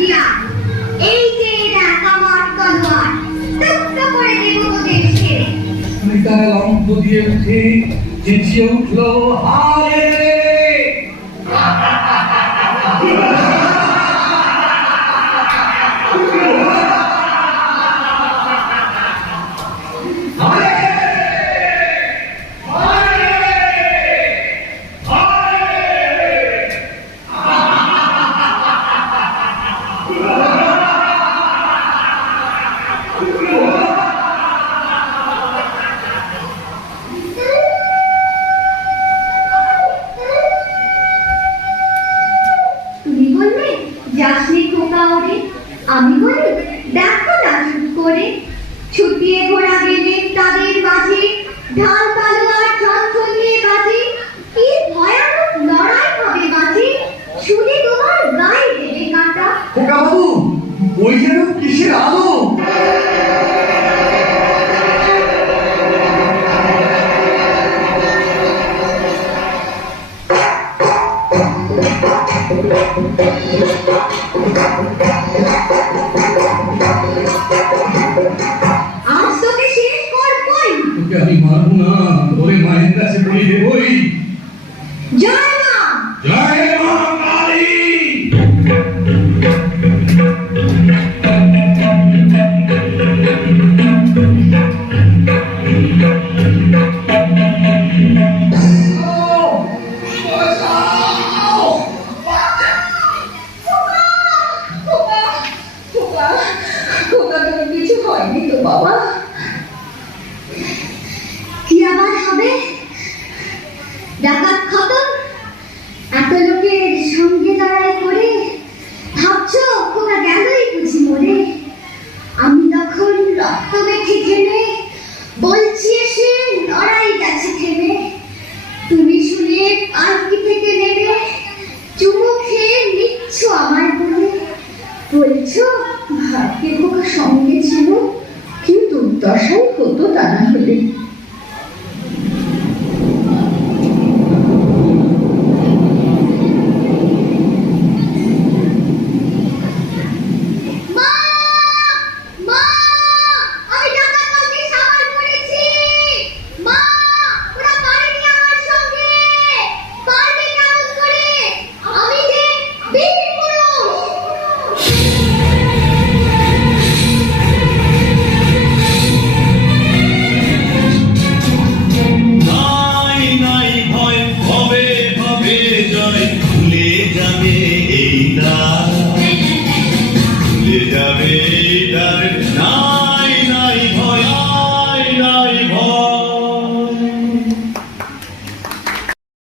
দিয়া এই যে আমার তলোয়ার টুকরো করে দেব তোদের ছেড়ে। তারা লম্ব দিয়ে উঠে চেঁচিয়ে উঠলো হারে। আমি বলি দেখো না শুরু করে ছুটিয়ে ঘোড়া গেলে তাদের মাঝে ঢাল তলোয়ার ঝনঝনিয়ে বাজে কি ভয়ানক লড়াই হবে মাঝে শুনে তোমার গায়ে দেবে কাঁটা। খোকা বাবু ওই যেন কিসের আলো। আজ তোকে শেষ করবই। তোকে আমি মারবো না, তোরে মায়ের কাছে বলি দেবই। জয় মা, জয় মা কালী। কিছু হয়নি তো বাবা? কি আবার হবে? ডাকাত খতম, এত লোকের সঙ্গে লড়াই করে ভাবছো খোকা গেলই বুঝি মরে। আমি তখন রক্ত মেখে ঘেমে বলছি এসে লড়াই গেছে থেমে। তুমি শুনে পালকি থেকে নেমে চুমু খেয়ে নিচ্ছ আমার বলে, বলছো ভাগ্যে খোকা সঙ্গে ছিল, কি দুর্দশাই হতো তা না হলে। যাবে তার নাম